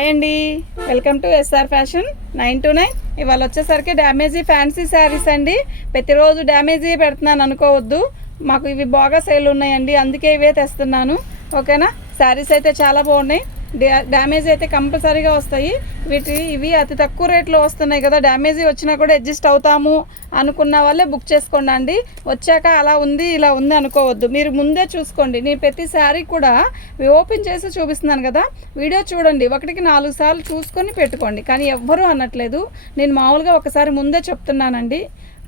Hi అండి. Welcome to SR fashion nine to nine. ఇవాళ వచ్చేసరికి డ్యామేజీ ఫ్యాన్సీ శారీస్ అండి. ప్రతిరోజు డ్యామేజీ పెడుతున్నాను అనుకోవద్దు. మాకు ఇవి బాగా సేల్ ఉన్నాయండి. అందుకే ఇవే తెస్తున్నాను. ఓకేనా? శారీస్ అయితే చాలా బాగున్నాయి. డ్యామేజ్ అయితే కంపల్సరీగా వస్తాయి. వీటి ఇవి అతి తక్కువ రేట్లో వస్తున్నాయి కదా. డ్యామేజ్ వచ్చినా కూడా అడ్జస్ట్ అవుతాము అనుకున్న వాళ్ళే బుక్ చేసుకోండి అండి. వచ్చాక అలా ఉంది ఇలా ఉంది అనుకోవద్దు. మీరు ముందే చూసుకోండి. నేను ప్రతి శారీ కూడా ఓపెన్ చేసి చూపిస్తున్నాను కదా. వీడియో చూడండి. ఒకటికి నాలుగు సార్లు చూసుకొని పెట్టుకోండి. కానీ ఎవ్వరూ అనట్లేదు. నేను మామూలుగా ఒకసారి ముందే చెప్తున్నానండి.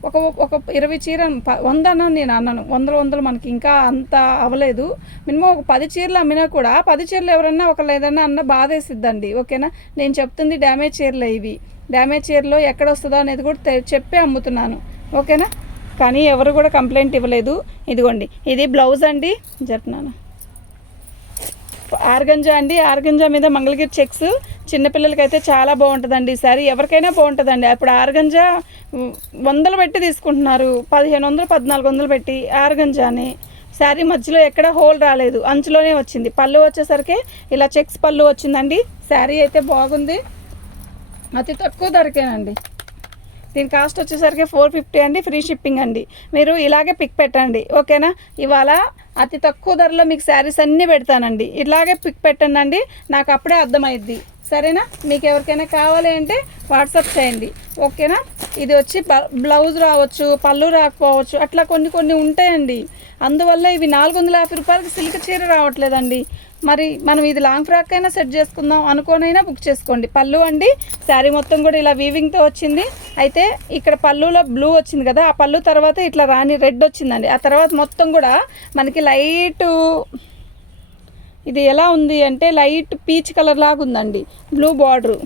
ఒక ఒక ఇరవై చీర ప- వంద అన్న నేను అన్నాను. వందలు వందలు మనకి ఇంకా అంత అవ్వలేదు. మినిమం ఒక పది చీరలు అమ్మినా కూడా పది చీరలు ఎవరన్నా ఒకళ్ళు ఏదన్నా అన్న బాధేసిద్దండి. ఓకేనా? నేను చెప్తుంది డ్యామేజ్ చీరలు ఇవి. డ్యామేజ్ చీరలో ఎక్కడ వస్తుందో అనేది కూడా చెప్పే చెప్పి అమ్ముతున్నాను. ఓకేనా? కానీ ఎవరు కూడా కంప్లైంట్ ఇవ్వలేదు. ఇదిగోండి. ఇది బ్లౌజ్ అండి. చెప్తున్నాను ఆర్గంజా అండి. ఆర్గంజా మీద మంగళగిరి చెక్స్ చిన్నపిల్లలకి అయితే చాలా బాగుంటుందండి ఈ సారీ. ఎవరికైనా బాగుంటుందండి. అప్పుడు ఆర్గంజా వందలు పెట్టి తీసుకుంటున్నారు. పదిహేను వందలు పద్నాలుగు వందలు పెట్టి ఆర్గంజాని. శారీ మధ్యలో ఎక్కడ హోల్ రాలేదు. అంచులోనే వచ్చింది. పళ్ళు వచ్చేసరికి ఇలా చెక్స్ పళ్ళు వచ్చిందండి. శారీ అయితే బాగుంది. అతి తక్కువ ధరకేనండి. దీని కాస్ట్ వచ్చేసరికి ఫోర్ ఫిఫ్టీ అండి. ఫ్రీ షిప్పింగ్ అండి. మీరు ఇలాగే పిక్ పెట్టండి. ఓకేనా? ఇవాళ అతి తక్కువ ధరలో మీకు శారీస్ అన్నీ పెడతానండి. ఇలాగే పిక్ పెట్టండి అండి నాకు అప్పుడే అర్థమైద్ది. సరేనా? మీకు ఎవరికైనా కావాలి అంటే వాట్సాప్ చేయండి. ఓకేనా? ఇది వచ్చి బ్లౌజ్ రావచ్చు పళ్ళు రాకపోవచ్చు అట్లా కొన్ని కొన్ని ఉంటాయండి. అందువల్ల ఇవి నాలుగు వందల యాభై రూపాయలకి సిల్క్ చీర రావట్లేదండి. మరి మనం ఇది లాంగ్ ఫ్రాక్ అయినా సెట్ చేసుకుందాం అనుకోనైనా బుక్ చేసుకోండి. పళ్ళు అండి శారీ మొత్తం కూడా ఇలా వీవింగ్తో వచ్చింది. అయితే ఇక్కడ పళ్ళులో బ్లూ వచ్చింది కదా ఆ పళ్ళు తర్వాత ఇట్లా రాని రెడ్ వచ్చిందండి. ఆ తర్వాత మొత్తం కూడా మనకి లైట్ ఇది ఎలా ఉంది అంటే లైట్ పీచ్ కలర్ లాగా ఉందండి. బ్లూ బార్డరు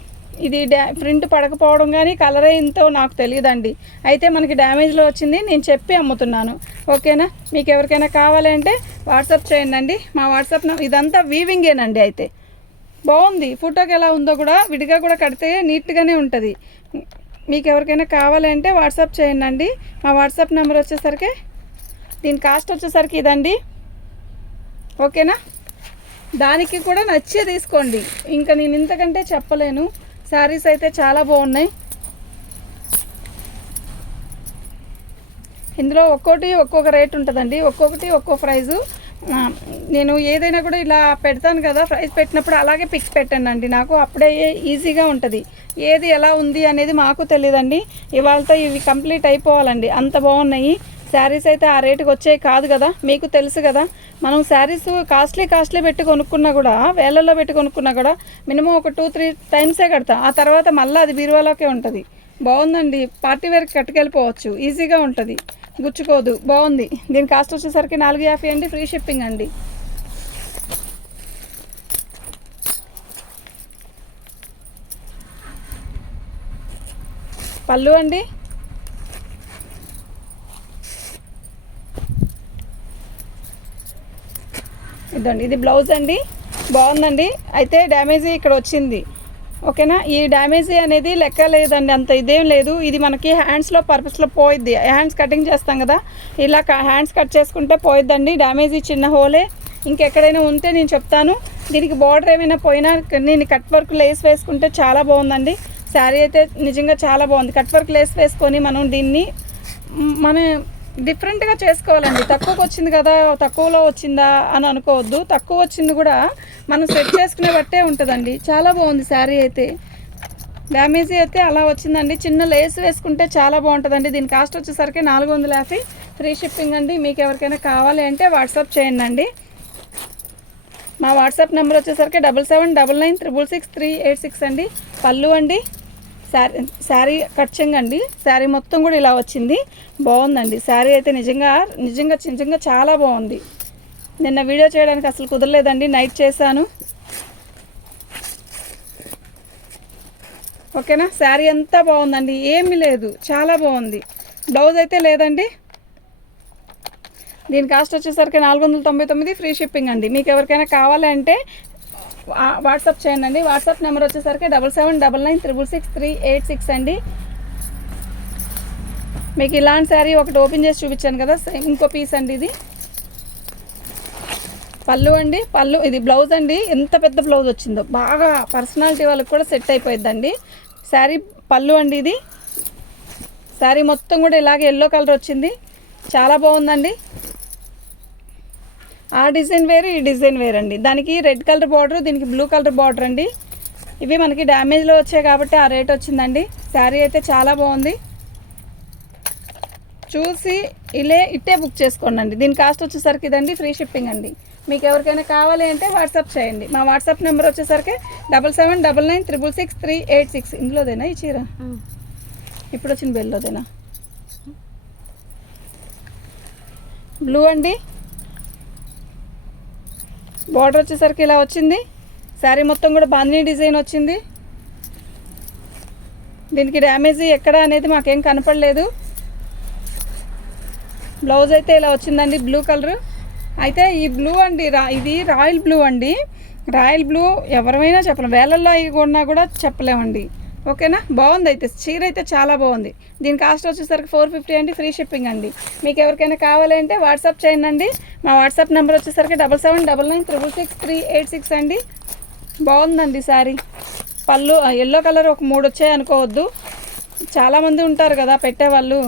ఇది డ్యా ప్రింట్ పడకపోవడం కానీ కలర్ ఎంతో నాకు తెలియదండి. అయితే మనకి డ్యామేజ్లో వచ్చింది నేను చెప్పి అమ్ముతున్నాను. ఓకేనా? మీకు ఎవరికైనా కావాలంటే వాట్సాప్ చేయండి అండి. మా వాట్సాప్ ఇదంతా వీవింగేనండి అయితే. బాగుంది. ఫోటోకి ఎలా ఉందో కూడా విడిగా కూడా కడితే నీట్గానే ఉంటుంది. మీకు ఎవరికైనా కావాలంటే వాట్సాప్ చేయండి అండి. మా వాట్సాప్ నెంబర్ వచ్చేసరికి దీని కాస్ట్ వచ్చేసరికి ఇదండి. ఓకేనా? దానికి కూడా నచ్చే తీసుకోండి. ఇంకా నేను ఇంతకంటే చెప్పలేను. శారీస్ అయితే చాలా బాగున్నాయి. ఇందులో ఒక్కోటి ఒక్కొక్క రేట్ ఉంటుందండి. ఒక్కొక్కటి ఒక్కో ప్రైజు. నేను ఏదైనా కూడా ఇలా పెడతాను కదా ప్రైస్ పెట్టినప్పుడు అలాగే పిక్స్ పెట్టండి అండి నాకు అప్పుడే ఈజీగా ఉంటుంది. ఏది ఎలా ఉంది అనేది మాకు తెలియదండి ఇవాళతో ఇవి కంప్లీట్ అయిపోవాలండి. అంత బాగున్నాయి. శారీస్ అయితే ఆ రేటుకి వచ్చేవి కాదు కదా? మీకు తెలుసు కదా? మనం శారీస్ కాస్ట్లీ కాస్ట్లీ పెట్టి కొనుక్కున్నా కూడా వేలల్లో పెట్టి కొనుక్కున్నా కూడా మినిమం ఒక టూ త్రీ టైమ్సే కడతాం. ఆ తర్వాత మళ్ళీ అది బీరువాలోకే ఉంటుంది. బాగుందండి. పార్టీ వేర్కి కట్టుకెళ్ళిపోవచ్చు. ఈజీగా ఉంటుంది. గుచ్చుకోదు. బాగుంది. దీని కాస్ట్ వచ్చేసరికి నాలుగు యాభై అండి. ఫ్రీ షిప్పింగ్ అండి. పళ్ళు అండి? ఇదండి ఇది బ్లౌజ్ అండి. బాగుందండి. అయితే డ్యామేజీ ఇక్కడ వచ్చింది. ఓకేనా? ఈ డ్యామేజీ అనేది లెక్క లేదండి. అంత ఇదేం లేదు. ఇది మనకి హ్యాండ్స్లో పర్పస్లో పోయిద్ది. హ్యాండ్స్ కటింగ్ చేస్తాం కదా. ఇలా హ్యాండ్స్ కట్ చేసుకుంటే పోయిద్దండి. డ్యామేజీ చిన్న హోలే. ఇంకెక్కడైనా ఉంటే నేను చెప్తాను. దీనికి బార్డర్ ఏమైనా పోయినా నేను కట్ వర్క్ లేస్ వేసుకుంటే చాలా బాగుందండి. శారీ అయితే నిజంగా చాలా బాగుంది. కట్ వర్క్ లేస్ వేసుకొని మనం దీన్ని మన డిఫరెంట్గా చేసుకోవాలండి. తక్కువకి వచ్చింది కదా తక్కువలో వచ్చిందా అని అనుకోవద్దు. తక్కువ వచ్చింది కూడా మనం సెట్ చేసుకునే బట్టే ఉంటుందండి. చాలా బాగుంది శారీ అయితే. డ్యామేజీ అయితే అలా వచ్చిందండి. చిన్న లేస్ వేసుకుంటే చాలా బాగుంటుందండి. దీని కాస్ట్ వచ్చేసరికి నాలుగు వందల యాభై. ఫ్రీ షిప్పింగ్ అండి. మీకు ఎవరికైనా కావాలి అంటే వాట్సాప్ చేయండి అండి. మా వాట్సాప్ నెంబర్ వచ్చేసరికి double seven double nine triple six three eight six అండి. పళ్ళు అండి. శారీ శారీ కట్ అండి శారీ మొత్తం కూడా ఇలా వచ్చింది. బాగుందండి. శారీ అయితే నిజంగా నిజంగా నిజంగా చాలా బాగుంది. నిన్న వీడియో చేయడానికి అసలు కుదరలేదండి. నైట్ చేశాను. ఓకేనా? శారీ అంతా బాగుందండి. ఏమీ లేదు. చాలా బాగుంది. బ్లౌజ్ అయితే లేదండి. దీని కాస్ట్ వచ్చేసరికి నాలుగు వందల తొంభై తొమ్మిది ఫ్రీ షిప్పింగ్ అండి. మీకు ఎవరికైనా కావాలంటే వాట్సాప్ చేయండి. అండి వాట్సాప్ నెంబర్ వచ్చేసరికి double seven double nine triple six three eight six అండి. మీకు ఇలాంటి శారీ ఒకటి ఓపెన్ చేసి చూపించాను కదా సేమ్ ఇంకో పీస్ అండి ఇది. పళ్ళు అండి పళ్ళు ఇది బ్లౌజ్ అండి. ఎంత పెద్ద బ్లౌజ్ వచ్చిందో బాగా పర్సనాలిటీ వాళ్ళకి కూడా సెట్ అయిపోయిందండి శారీ పళ్ళు అండి ఇది. శారీ మొత్తం కూడా ఇలాగే ఎల్లో కలర్ వచ్చింది. చాలా బాగుందండి. ఆ డిజైన్ వేరు ఈ డిజైన్ వేరు అండి దానికి రెడ్ కలర్ బార్డర్ దీనికి బ్లూ కలర్ బార్డర్ అండి. ఇవి మనకి డ్యామేజ్లో వచ్చాయి కాబట్టి ఆ రేట్ వచ్చిందండి. శారీ అయితే చాలా బాగుంది. చూసి ఇలే ఇట్టే బుక్ చేసుకోండి అండి దీని కాస్ట్ వచ్చేసరికి ఇదండి ఫ్రీ షిప్పింగ్ అండి. మీకు ఎవరికైనా కావాలి అంటే వాట్సాప్ చేయండి. మా వాట్సాప్ నెంబర్ వచ్చేసరికి double seven double nine triple six three eight six. ఇందులోదేనా ఈ చీర? ఇప్పుడు వచ్చిన బెల్లోదేనా? బ్లూ అండి. బార్డర్ వచ్చేసరికి ఇలా వచ్చింది. శారీ మొత్తం కూడా బాందినీ డిజైన్ వచ్చింది. దీనికి డ్యామేజ్ ఎక్కడ అనేది మాకేం కనపడలేదు. బ్లౌజ్ అయితే ఇలా వచ్చిందండి బ్లూ కలర్. అయితే ఈ బ్లూ అండి రా ఇది రాయల్ బ్లూ అండి. రాయల్ బ్లూ ఎవరైనా చెప్పలేము వేలల్లో అవి కొన్నా కూడా చెప్పలేమండి. ఓకేనా? బాగుంది అయితే చీర అయితే చాలా బాగుంది. దీని కాస్ట్ వచ్చేసరికి ఫోర్ ఫిఫ్టీ అండి ఫ్రీ షిప్పింగ్ అండి. మీకు ఎవరికైనా కావాలంటే వాట్సాప్ చేయండి అండి. మా వాట్సాప్ నెంబర్ వచ్చేసరికి double seven double nine triple six three eight six అండి. బాగుందండి శారీ పళ్ళు ఎల్లో కలర్ ఒక మూడు వచ్చాయి అనుకోవద్దు. చాలామంది ఉంటారు కదా పెట్టేవాళ్ళు.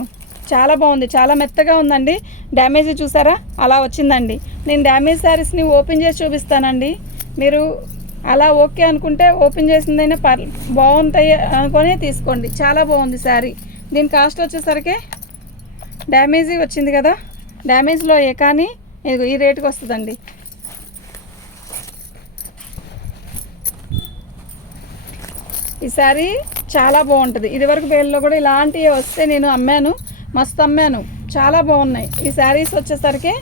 చాలా బాగుంది. చాలా మెత్తగా ఉందండి. డ్యామేజ్ చూసారా? అలా వచ్చిందండి. నేను డ్యామేజ్ శారీస్ని ఓపెన్ చేసి చూపిస్తానండి. మీరు అలా ఓకే అనుకుంటే ఓపెన్ చేసిందైనా పర్ బాగుంటాయి అనుకొని తీసుకోండి. చాలా బాగుంది శారీ. దీని కాస్ట్ వచ్చేసరికి డ్యామేజీ వచ్చింది కదా? డ్యామేజ్లో ఏ కానీ ఈ రేటుకి వస్తుందండి. ఈ శారీ చాలా బాగుంటుంది. ఇదివరకు వేల్లో కూడా ఇలాంటివి వస్తే నేను అమ్మాను. మస్తు అమ్మాను. చాలా బాగున్నాయి. ఈ శారీస్ వచ్చేసరికి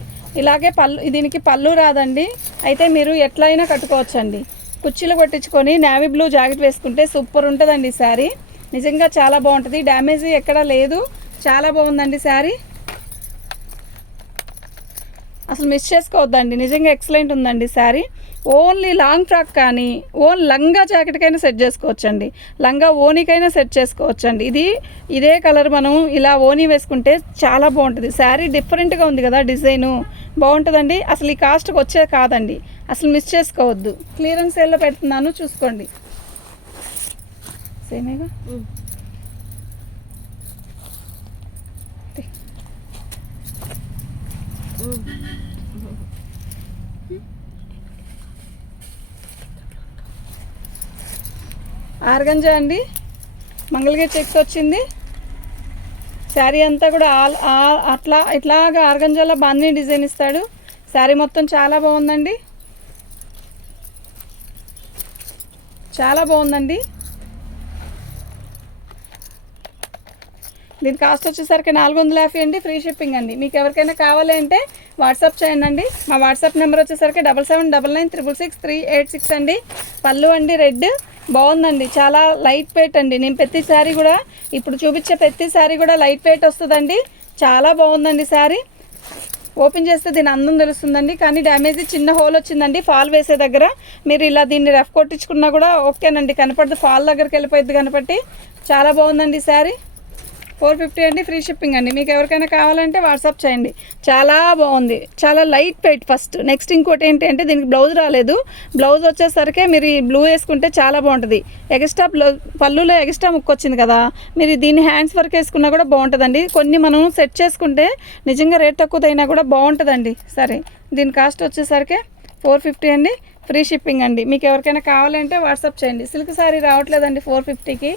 ఇలాగే పళ్ళు దీనికి పళ్ళు రాదండి. అయితే మీరు ఎట్లయినా కట్టుకోవచ్చండి. కుర్చీలు కొట్టించుకొని నావీ బ్లూ జాకెట్ వేసుకుంటే సూపర్ ఉంటుందండి ఈ శారీ. నిజంగా చాలా బాగుంటుంది. డ్యామేజ్ ఎక్కడా లేదు. చాలా బాగుందండి శారీ. అసలు మిస్ చేసుకోవద్దండి. నిజంగా ఎక్సలెంట్ ఉందండి శారీ ఓన్లీ లాంగ్ ఫ్రాక్ కానీ ఓన్ లంగా జాకెట్కైనా సెట్ చేసుకోవచ్చండి. లంగా ఓనీకైనా సెట్ చేసుకోవచ్చండి. ఇది ఇదే కలర్ మనం ఇలా ఓనీ వేసుకుంటే చాలా బాగుంటుంది. శారీ డిఫరెంట్గా ఉంది కదా డిజైను బాగుంటుందండి. అసలు ఈ కాస్ట్కి వచ్చేది కాదండి. అసలు మిస్ చేసుకోవద్దు. క్లియరెన్స్ సేల్లో పెడుతున్నాను చూసుకోండి. సేమేగా ఆర్గంజా అండి. మంగళగిరి చెక్స్ వచ్చింది. శారీ అంతా కూడా ఆల్ అట్లా ఇట్లాగా ఆర్గంజాలో బాగానే డిజైన్ ఇస్తాడు. శారీ మొత్తం చాలా బాగుందండి. చాలా బాగుందండి. దీని కాస్ట్ వచ్చేసరికి నాలుగు వందల యాభై అండి ఫ్రీ షిప్పింగ్ అండి. మీకు ఎవరికైనా కావాలి అంటే వాట్సాప్ చేయండి మా వాట్సాప్ నెంబర్ వచ్చేసరికి double seven double nine triple six three eight six అండి. పళ్ళు అండి రెడ్. బాగుందండి. చాలా లైట్ వెయిట్ అండి. నేను ప్రతి శారీ కూడా ఇప్పుడు చూపించే ప్రతి శారీ కూడా లైట్ వెయిట్ వస్తుందండి. చాలా బాగుందండి శారీ ఓపెన్ చేస్తే దీని అందం తెలుస్తుందండి. కానీ డ్యామేజ్ చిన్న హోల్ వచ్చిందండి ఫాల్ వేసే దగ్గర. మీరు ఇలా దీన్ని రఫ్ కొట్టించుకున్నా కూడా ఓకేనండి. కనపడదు. ఫాల్ దగ్గరికి వెళ్ళిపోయింది కనపట్టి. చాలా బాగుందండి శారీ ఫోర్ ఫిఫ్టీ అండి ఫ్రీ షిప్పింగ్ అండి. మీకు ఎవరికైనా కావాలంటే వాట్సాప్ చేయండి. చాలా బాగుంది. చాలా లైట్ వెయిట్ ఫస్ట్. నెక్స్ట్ ఇంకోటి ఏంటి అంటే దీనికి బ్లౌజ్ రాలేదు. బ్లౌజ్ వచ్చేసరికి మీరు ఈ బ్లూ వేసుకుంటే చాలా బాగుంటుంది. ఎక్స్ట్రా బ్లౌ పళ్ళులో ఎక్స్ట్రా ముక్కు వచ్చింది కదా మీరు దీన్ని హ్యాండ్స్ వర్క్ వేసుకున్నా కూడా బాగుంటుందండి. కొన్ని మనం సెట్ చేసుకుంటే నిజంగా రేట్ తక్కువదైనా కూడా బాగుంటుందండి. సరే దీని కాస్ట్ వచ్చేసరికి ఫోర్ ఫిఫ్టీ అండి ఫ్రీ షిప్పింగ్ అండి. మీకు ఎవరికైనా కావాలంటే వాట్సాప్ చేయండి. సిల్క్ శారీ రావట్లేదండి ఫోర్ ఫిఫ్టీకి.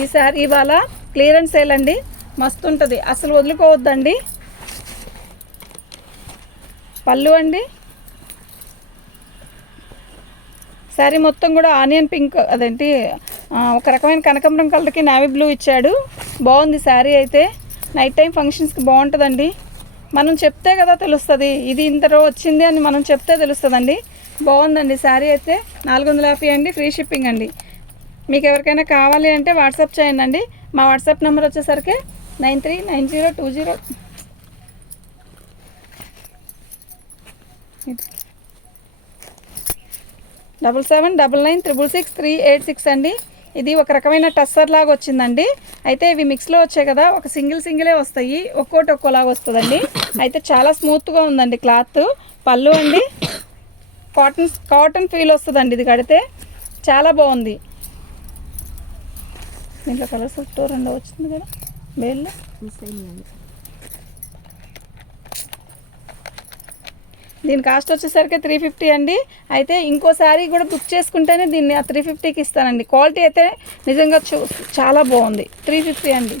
ఈ శారీ ఇవాళ క్లియరెన్స్ సేల్ అండి మస్తు ఉంటుంది అసలు వదులుకోవద్దండి. పళ్ళు అండి. శారీ మొత్తం కూడా ఆనియన్ పింక్ అదేంటి ఒక రకమైన కనకంబరం కలర్కి నావీ బ్లూ ఇచ్చాడు. బాగుంది శారీ అయితే. నైట్ టైం ఫంక్షన్స్కి బాగుంటుందండి. మనం చెప్తే కదా తెలుస్తుంది. ఇది ఇంతలో వచ్చింది అని మనం చెప్తే తెలుస్తుందండి. బాగుందండి శారీ అయితే. నాలుగు వందల యాభై అండి ఫ్రీ షిప్పింగ్ అండి. మీకు ఎవరికైనా కావాలి అంటే వాట్సాప్ చేయండి అండి మా వాట్సాప్ నెంబర్ వచ్చేసరికి nine three nine zero two zero. Double seven double nine triple six three eight six అండి. ఇది ఒక రకమైన టస్సర్ లాగా వచ్చిందండి. అయితే ఇవి మిక్స్లో వచ్చాయి కదా ఒక సింగిల్ సింగిలే వస్తాయి ఒక్కోటి ఒక్కోలాగా వస్తుందండి. అయితే చాలా స్మూత్గా ఉందండి క్లాత్. పళ్ళు అండి కాటన్ కాటన్ ఫీల్ వస్తుందండి ఇది కడితే. చాలా బాగుంది. దీంట్లో కలర్స్ ఒకటో రెండో వచ్చింది కదా బేల్లో? మిస్ దీని కాస్ట్ వచ్చేసరికి త్రీ ఫిఫ్టీ అండి. అయితే ఇంకోసారి కూడా బుక్ చేసుకుంటేనే దీన్ని ఆ త్రీ ఫిఫ్టీకి ఇస్తానండి. క్వాలిటీ అయితే నిజంగా చూ చాలా బాగుంది. త్రీ ఫిఫ్టీ అండి.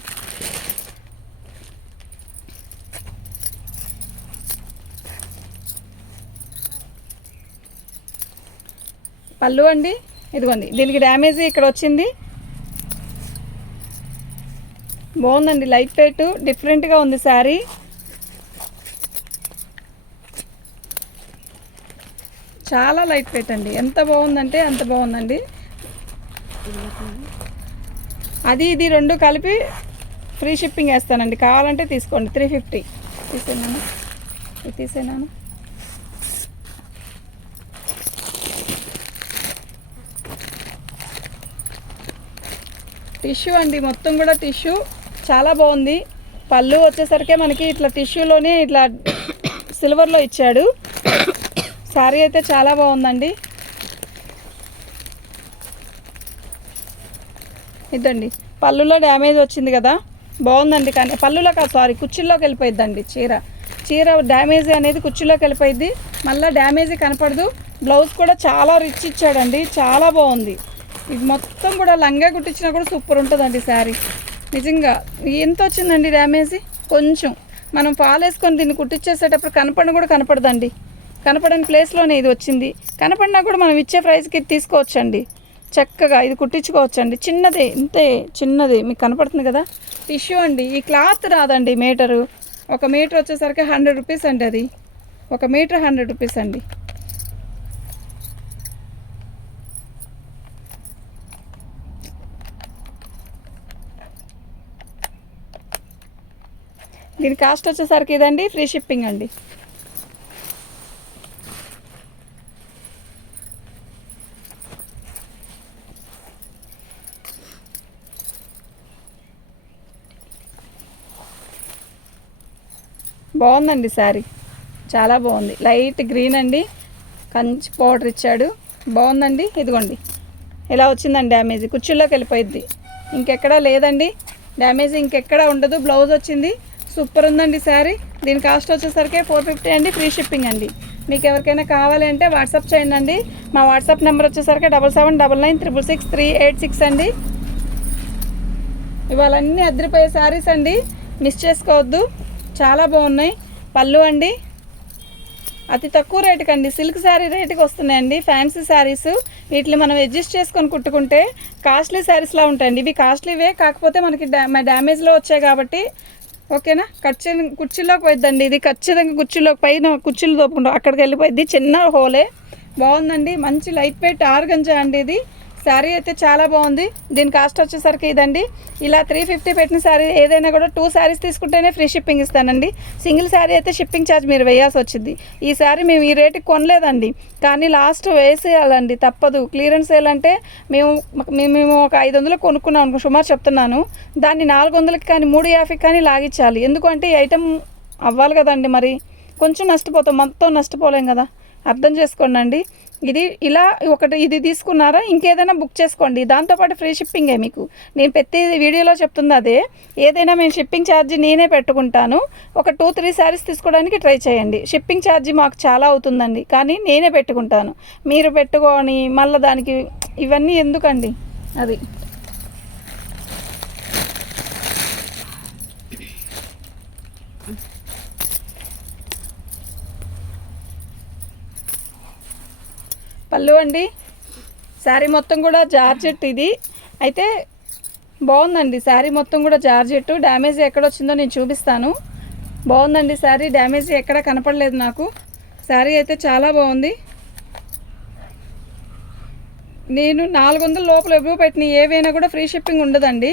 పళ్ళు అండి ఇదిగోండి. దీనికి డ్యామేజ్ ఇక్కడ వచ్చింది. బాగుందండి లైట్ వెయిట్ డిఫరెంట్గా ఉంది శారీ. చాలా లైట్ వెయిట్ అండి. ఎంత బాగుందంటే అంత బాగుందండి. అది ఇది రెండు కలిపి ఫ్రీ షిప్పింగ్ వేస్తానండి. కావాలంటే తీసుకోండి త్రీ ఫిఫ్టీ తీసేనాను ఇది తీసేనాను టిష్యూ అండి మొత్తం కూడా టిష్యూ చాలా బాగుంది. పళ్ళు వచ్చేసరికి మనకి ఇట్లా టిష్యూలోనే ఇట్లా సిల్వర్లో ఇచ్చాడు. శారీ అయితే చాలా బాగుందండి. ఇదండి పళ్ళులో డ్యామేజ్ వచ్చింది కదా. బాగుందండి కానీ పళ్ళులో కాదు సారీ కుర్చీల్లోకి వెళ్ళిపోయిద్దండి చీర. చీర డ్యామేజ్ అనేది కుర్చీలోకి వెళ్ళిపోయింది మళ్ళీ డ్యామేజ్ కనపడదు. బ్లౌజ్ కూడా చాలా రిచ్ ఇచ్చాడండి. చాలా బాగుంది. ఇది మొత్తం కూడా లంగా కుట్టించినా కూడా సూపర్ ఉంటుందండి శారీ నిజంగా ఎంత వచ్చిందండి డ్యామేజ్? కొంచెం. మనం పాలు వేసుకొని దీన్ని కుట్టించేసేటప్పుడు కనపడిన కూడా కనపడదండి. కనపడని ప్లేస్లోనే ఇది వచ్చింది. కనపడినా కూడా మనం ఇచ్చే ప్రైస్కి తీసుకోవచ్చండి. చక్కగా ఇది కుట్టించుకోవచ్చండి. చిన్నదే ఇంతే చిన్నది. మీకు కనపడుతుంది కదా? టిష్యూ అండి. ఈ క్లాత్ రాదండి మీటరు. ఒక మీటర్ వచ్చేసరికి హండ్రెడ్ రూపీస్ అండి అది. ఒక మీటర్ హండ్రెడ్ రూపీస్ అండి. దీని కాస్ట్ వచ్చేసరికి ఇదండి ఫ్రీ షిప్పింగ్ అండి. బాగుందండి శారీ. చాలా బాగుంది. లైట్ గ్రీన్ అండి. కంచి పౌడర్ ఇచ్చాడు. బాగుందండి. ఇదిగోండి. ఇలా వచ్చిందండి డ్యామేజ్. కుర్చీలోకి వెళ్ళిపోయిద్ది. ఇంకెక్కడా లేదండి. డ్యామేజ్ ఇంకెక్కడా ఉండదు. బ్లౌజ్ వచ్చింది. సూపర్ ఉందండి శారీ. దీని కాస్ట్ వచ్చేసరికి ఫోర్ ఫిఫ్టీ అండి ఫ్రీ షిప్పింగ్ అండి. మీకు ఎవరికైనా కావాలి అంటే వాట్సాప్ చేయండి అండి. మా వాట్సాప్ నెంబర్ వచ్చేసరికి double seven double nine triple six three eight six అండి. ఇవాళ అన్నీ అదిరిపోయే శారీస్ అండి. మిస్ చేసుకోవద్దు. చాలా బాగున్నాయి. పళ్ళు అండి. అతి తక్కువ రేటుకి అండి. సిల్క్ శారీ రేటుకి వస్తున్నాయండి. ఫ్యాన్సీ శారీస్. వీటిని మనం అడ్జస్ట్ చేసుకొని కుట్టుకుంటే కాస్ట్లీ శారీస్లా ఉంటాయండి. ఇవి కాస్ట్లీవే కాకపోతే మనకి డ్యా డ్యామేజ్లో వచ్చాయి కాబట్టి ఓకేనా? ఖచ్చితంగా కుర్చీలోకి పోయిద్దండి. ఇది ఖచ్చితంగా కుర్చీలోకి పైన కుర్చీలు తోపుకుంటాం. అక్కడికి వెళ్ళిపోయింది చిన్న హోలే. బాగుందండి. మంచి లైట్ వెయిట్ ఆర్గంజా అండి ఇది. శారీ అయితే చాలా బాగుంది. దీని కాస్ట్ వచ్చేసరికి ఇదండి. ఇలా త్రీ ఫిఫ్టీ పెట్టిన శారీ ఏదైనా కూడా టూ శారీస్ తీసుకుంటేనే ఫ్రీ షిప్పింగ్ ఇస్తానండి. సింగిల్ శారీ అయితే షిప్పింగ్ ఛార్జ్ మీరు వేయాల్సి వచ్చింది. ఈ శారీ మేము ఈ రేటుకి కొనలేదండి. కానీ లాస్ట్ వేసేయాలండి తప్పదు. క్లియరెన్స్ వేయాలంటే అంటే మేము మేము మేము ఒక ఐదు వందలు కొనుక్కున్నాం అనుకో సుమారు చెప్తున్నాను. దాన్ని నాలుగు వందలకి కానీ మూడు యాభైకి కానీ లాగించాలి ఎందుకంటే ఈ ఐటెం అవ్వాలి కదండి మరి. కొంచెం నష్టపోతాం మొత్తం నష్టపోలేం కదా. అర్థం చేసుకోండి అండి ఇది ఇలా ఒకటి ఇది తీసుకున్నారా? ఇంకేదైనా బుక్ చేసుకోండి. దాంతోపాటు ఫ్రీ షిప్పింగే మీకు. నేను ప్రతి వీడియోలో చెప్తుంది అదే. ఏదైనా మేము షిప్పింగ్ ఛార్జ్ నేనే పెట్టుకుంటాను. ఒక టూ త్రీ శారీస్ తీసుకోవడానికి ట్రై చేయండి. షిప్పింగ్ ఛార్జ్ మాకు చాలా అవుతుందండి. కానీ నేనే పెట్టుకుంటాను. మీరు పెట్టుకొని మళ్ళీ దానికి ఇవన్నీ ఎందుకండి? అది. పళ్ళు అండి. శారీ మొత్తం కూడా జార్జెట్ ఇది. అయితే బాగుందండి శారీ మొత్తం కూడా జార్జెట్ డ్యామేజ్ ఎక్కడ వచ్చిందో నేను చూపిస్తాను. బాగుందండి శారీ డ్యామేజ్ ఎక్కడ కనపడలేదు నాకు. శారీ అయితే చాలా బాగుంది. నేను నాలుగు వందల లోపల ఎప్పుడు పెట్టిన ఏవైనా కూడా ఫ్రీ షిప్పింగ్ ఉండదండి.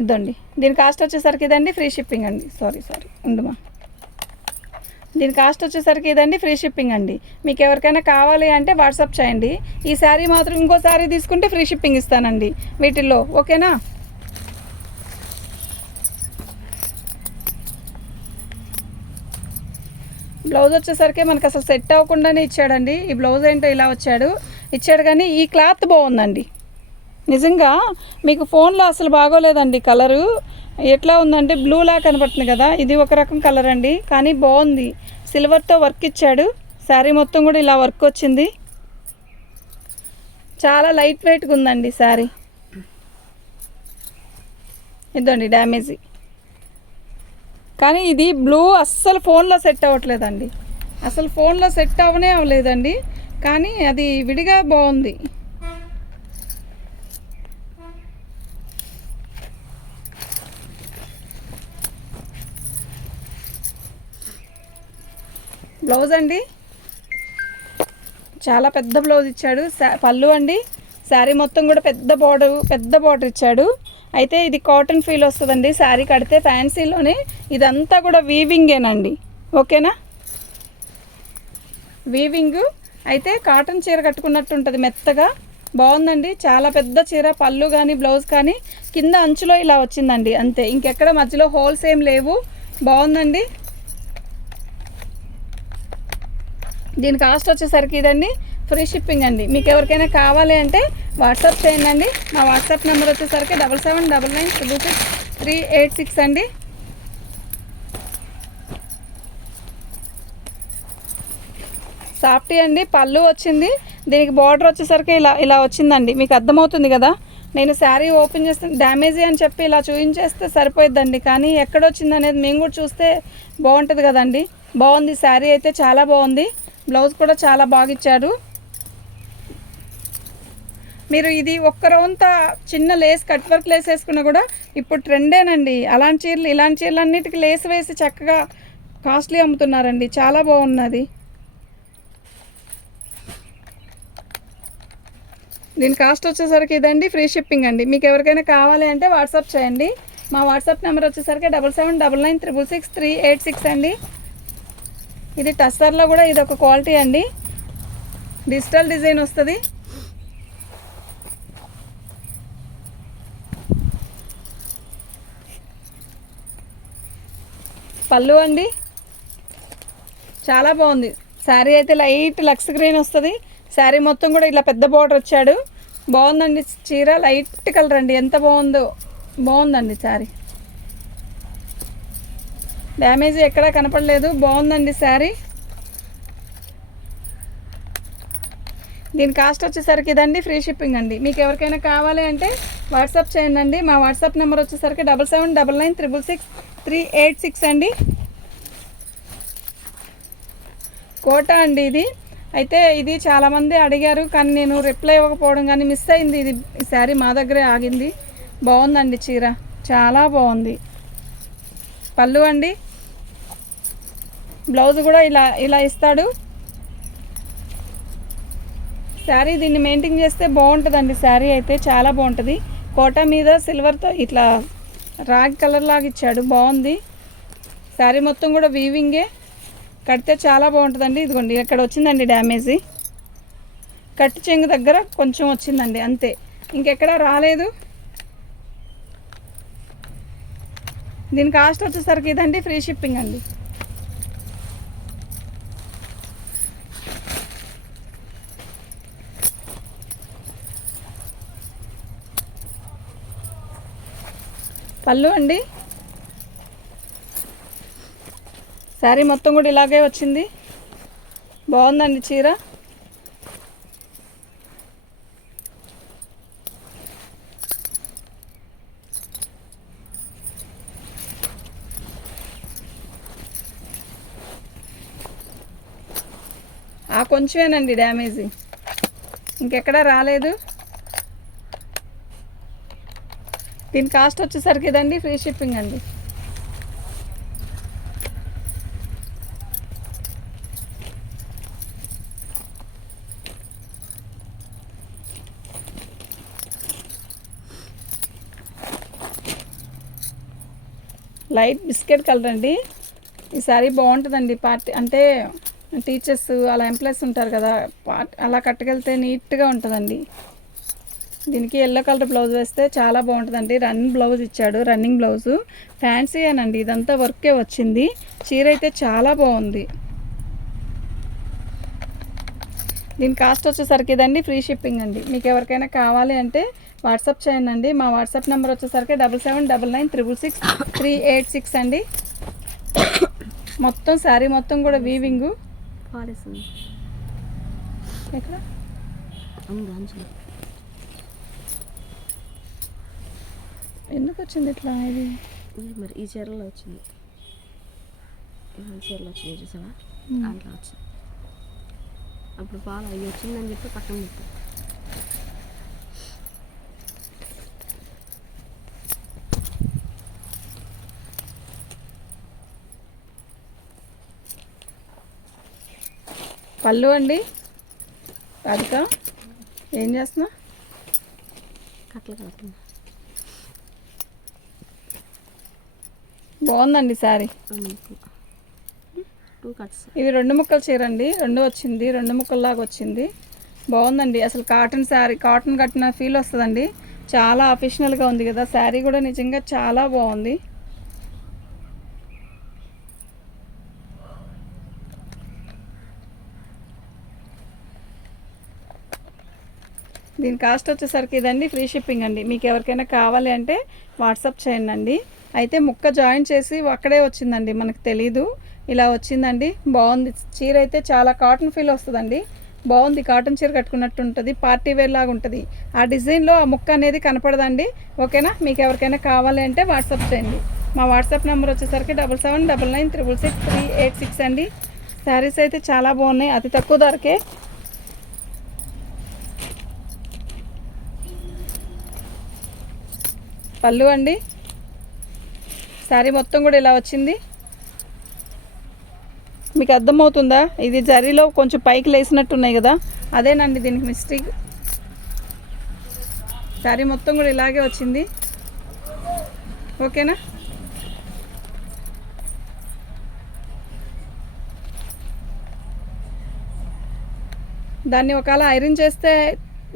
ఇద్దండి. దీని కాస్ట్ వచ్చేసరికి ఇదండి ఫ్రీ షిప్పింగ్ అండి. Sorry sorry. ఉండుమా? దీని కాస్ట్ వచ్చేసరికి ఇదండి ఫ్రీ షిప్పింగ్ అండి. మీకు ఎవరికైనా కావాలి అంటే వాట్సాప్ చేయండి. ఈ శారీ మాత్రం ఇంకో శారీ తీసుకుంటే ఫ్రీ షిప్పింగ్ ఇస్తానండి వీటిల్లో ఓకేనా? బ్లౌజ్ బ్లౌజ్ వచ్చేసరికి మనకు అసలు సెట్ అవ్వకుండానే ఇచ్చాడండి. ఈ బ్లౌజ్ ఏంటో ఇలా వచ్చాడు. ఇచ్చాడు కానీ ఈ క్లాత్ బాగుందండి. నిజంగా మీకు ఫోన్లో అసలు బాగోలేదండి కలరు. ఎట్లా ఉందంటే బ్లూలా కనపడుతుంది కదా ఇది ఒక రకం కలర్ అండి. కానీ బాగుంది. సిల్వర్తో వర్క్ ఇచ్చాడు. శారీ మొత్తం కూడా ఇలా వర్క్ వచ్చింది. చాలా లైట్ వెయిట్గా ఉందండి శారీ ఇదండి డ్యామేజీ కానీ ఇది బ్లూ అస్సలు ఫోన్లో సెట్ అవ్వట్లేదండి. అసలు ఫోన్లో సెట్ అవ్వనే అవ్వలేదండి. కానీ అది విడిగా బాగుంది. బ్లౌజ్ అండి. చాలా పెద్ద బ్లౌజ్ ఇచ్చాడు. పళ్ళు అండి. శారీ మొత్తం కూడా పెద్ద బార్డర్ పెద్ద బార్డర్ ఇచ్చాడు. అయితే ఇది కాటన్ ఫీల్ వస్తుందండి. శారీ కడితే ఫ్యాన్సీలోనే ఇదంతా కూడా వీవింగేనండి. ఓకేనా? వీవింగ్. అయితే కాటన్ చీర కట్టుకున్నట్టు ఉంటుంది మెత్తగా. బాగుందండి. చాలా పెద్ద చీర పళ్ళు కానీ బ్లౌజ్ కానీ కింద అంచులో ఇలా వచ్చిందండి. అంతే. ఇంకెక్కడ మధ్యలో హోల్స్ ఏం లేవు. బాగుందండి. దీని కాస్ట్ వచ్చేసరికి ఇదండి. ఫ్రీ షిప్పింగ్ అండి. మీకు ఎవరికైనా కావాలి అంటే వాట్సాప్ చేయండి అండి. మా వాట్సాప్ నెంబర్ వచ్చేసరికి double seven double nine triple six three eight six అండి. సాఫ్టీ అండి. పళ్ళు వచ్చింది. దీనికి బార్డర్ వచ్చేసరికి ఇలా ఇలా వచ్చిందండి. మీకు అర్థమవుతుంది కదా? నేను శారీ ఓపెన్ చేస్తే డ్యామేజీ అని చెప్పి ఇలా చూపించేస్తే సరిపోయిద్దండి. కానీ ఎక్కడ వచ్చింది అనేది మేము కూడా చూస్తే బాగుంటుంది కదండి. బాగుంది. శారీ అయితే చాలా బాగుంది. బ్లౌజ్ కూడా చాలా బాగా ఇచ్చాడు మీరు ఇది ఒక్క రౌంత చిన్న లేస్ కట్ వర్క్ లేస్ వేసుకున్నా కూడా ఇప్పుడు ట్రెండేనండి. అలాంటి చీరలు ఇలాంటి చీరలు అన్నిటికీ లేస్ వేసి చక్కగా కాస్ట్లీ అమ్ముతున్నారండి. చాలా బాగున్నది. దీని కాస్ట్ వచ్చేసరికి ఇదండి ఫ్రీ షిప్పింగ్ అండి. మీకు ఎవరికైనా కావాలి అంటే వాట్సాప్ చేయండి. మా వాట్సాప్ నెంబర్ వచ్చేసరికి double seven double nine triple six three eight six అండి. ఇది టస్సర్లో కూడా ఇది ఒక క్వాలిటీ అండి. డిజిటల్ డిజైన్ వస్తుంది. పళ్ళు అండి. చాలా బాగుంది. శారీ అయితే లైట్ లక్స్ గ్రీన్ వస్తుంది. శారీ మొత్తం కూడా ఇలా పెద్ద బార్డర్ వచ్చాడు. బాగుందండి చీర. లైట్ కలర్ అండి. ఎంత బాగుందో. బాగుందండి శారీ. డ్యామేజ్ ఎక్కడా కనపడలేదు. బాగుందండి శారీ. దీని కాస్ట్ వచ్చేసరికి ఇదండి ఫ్రీ షిప్పింగ్ అండి. మీకు ఎవరికైనా కావాలి అంటే వాట్సాప్ చేయండి అండి. మా వాట్సాప్ నెంబర్ వచ్చేసరికి double seven double nine triple six three eight six అండి. కోటా అండి ఇది. అయితే ఇది చాలామంది అడిగారు కానీ నేను రిప్లై ఇవ్వకపోవడం కానీ మిస్ అయింది. ఇది ఈ శారీ మా దగ్గరే ఆగింది. బాగుందండి చీర. చాలా బాగుంది. పళ్ళు అండి. బ్లౌజ్ కూడా ఇలా ఇలా ఇస్తాడు. శారీ దీన్ని మెయింటైన్ చేస్తే బాగుంటుందండి. శారీ అయితే చాలా బాగుంటుంది. కోట మీద సిల్వర్తో ఇట్లా రాగి కలర్ లాగా ఇచ్చాడు. బాగుంది. శారీ మొత్తం కూడా వీవింగే కడితే చాలా బాగుంటుందండి. ఇదిగోండి ఇక్కడ వచ్చిందండి డ్యామేజీ. కట్ చెంగు దగ్గర కొంచెం వచ్చిందండి అంతే. ఇంకెక్కడ రాలేదు. దీని కాస్ట్ వచ్చేసరికి ఇదండి ఫ్రీ షిప్పింగ్ అండి. పళ్ళు అండి. శారీ మొత్తం కూడా ఇలాగే వచ్చింది. బాగుందండి చీర. ఆ కొంచెమేనండి డ్యామేజీ. ఇంకెక్కడా రాలేదు. దీని కాస్ట్ వచ్చేసరికి ఇదండి ఫ్రీ షిప్పింగ్ అండి. లైట్ బిస్కెట్ కలర్ అండి. ఈ సారీ బాగుంటుందండి పార్టీ అంటే టీచర్స్ అలా ఎంప్లాయీస్ ఉంటారు కదా పార్ట్ అలా కట్టుకెళ్తే నీట్గా ఉంటుందండి. దీనికి ఎల్లో కలర్ బ్లౌజ్ వేస్తే చాలా బాగుంటుందండి. రన్నింగ్ బ్లౌజ్ ఇచ్చాడు. రన్నింగ్ బ్లౌజు ఫ్యాన్సీ అనండి ఇదంతా వర్కే వచ్చింది. చీర అయితే చాలా బాగుంది. దీని కాస్ట్ వచ్చేసరికి ఇదండి ఫ్రీ షిప్పింగ్ అండి. మీకు ఎవరికైనా కావాలి అంటే వాట్సాప్ చేయండి అండి. మా వాట్సాప్ నెంబర్ వచ్చేసరికి double seven double nine triple six three eight six అండి. మొత్తం శారీ మొత్తం కూడా వీవింగ్ పాడేస్తుంది ఎక్కడ ఉంది అంచులు ఎందుకు వచ్చింది ఇట్లా ఇది? మరి ఈ చీరలో వచ్చింది. చీరలో వచ్చింది చూసావా. దాంట్లో వచ్చింది. అప్పుడు పాలు అవి వచ్చిందని చెప్పి పక్కన పెట్టు. పళ్ళు అండి? రాధిక ఏం చేస్తున్నా కట్టలు కడుతుంది బాగుందండి శారీ. కట్స్ ఇవి రెండు ముక్కలు చీర అండి రెండు వచ్చింది. రెండు ముక్కల్లాగా వచ్చింది. బాగుందండి. అసలు కాటన్ శారీ కాటన్ కట్టిన ఫీల్ వస్తుందండి. చాలా అఫిషనల్గా ఉంది కదా. శారీ కూడా నిజంగా చాలా బాగుంది. దీని కాస్ట్ వచ్చేసరికి ఇదండి ఫ్రీ షిప్పింగ్ అండి. మీకు ఎవరికైనా కావాలి అంటే వాట్సాప్ చేయండి అండి. అయితే ముక్క జాయిన్ చేసి అక్కడే వచ్చిందండి మనకు తెలీదు. ఇలా వచ్చిందండి. బాగుంది. చీర అయితే చాలా కాటన్ ఫీల్ వస్తుందండి. బాగుంది. కాటన్ చీర కట్టుకున్నట్టు ఉంటుంది. పార్టీ వేర్ లాగా ఉంటుంది. ఆ డిజైన్లో ఆ ముక్క అనేది కనపడదండి. ఓకేనా? మీకు ఎవరికైనా కావాలి అంటే వాట్సాప్ చేయండి. మా వాట్సాప్ నెంబర్ వచ్చేసరికి double seven double nine triple six three eight six అండి. శారీస్ అయితే చాలా బాగున్నాయి. అతి తక్కువ ధరకే. పళ్ళు అండి. శారీ మొత్తం కూడా ఇలా వచ్చింది. మీకు అర్థమవుతుందా? ఇది జరీలో కొంచెం పైకి లేసినట్టు ఉన్నాయి కదా. అదేనండి దీనికి మిస్టేక్. శారీ మొత్తం కూడా ఇలాగే వచ్చింది. ఓకేనా? దాన్ని ఒకవేళ ఐరన్ చేస్తే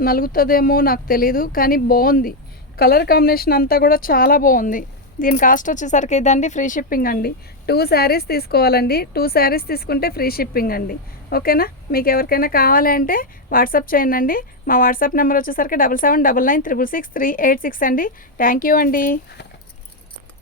నలుగుతుందేమో నాకు తెలీదు కానీ బాగుంది. కలర్ కాంబినేషన్ అంతా కూడా చాలా బాగుంది. దీని కాస్ట్ వచ్చేసరికి ఇదండి ఫ్రీ షిప్పింగ్ అండి. టూ శారీస్ తీసుకోవాలండి. టూ శారీస్ తీసుకుంటే ఫ్రీ షిప్పింగ్ అండి. ఓకేనా? మీకు ఎవరికైనా కావాలి అంటే వాట్సాప్ చేయండి అండి. మా వాట్సాప్ నెంబర్ వచ్చేసరికి double seven double nine triple six three eight six అండి. థ్యాంక్ యూ అండి.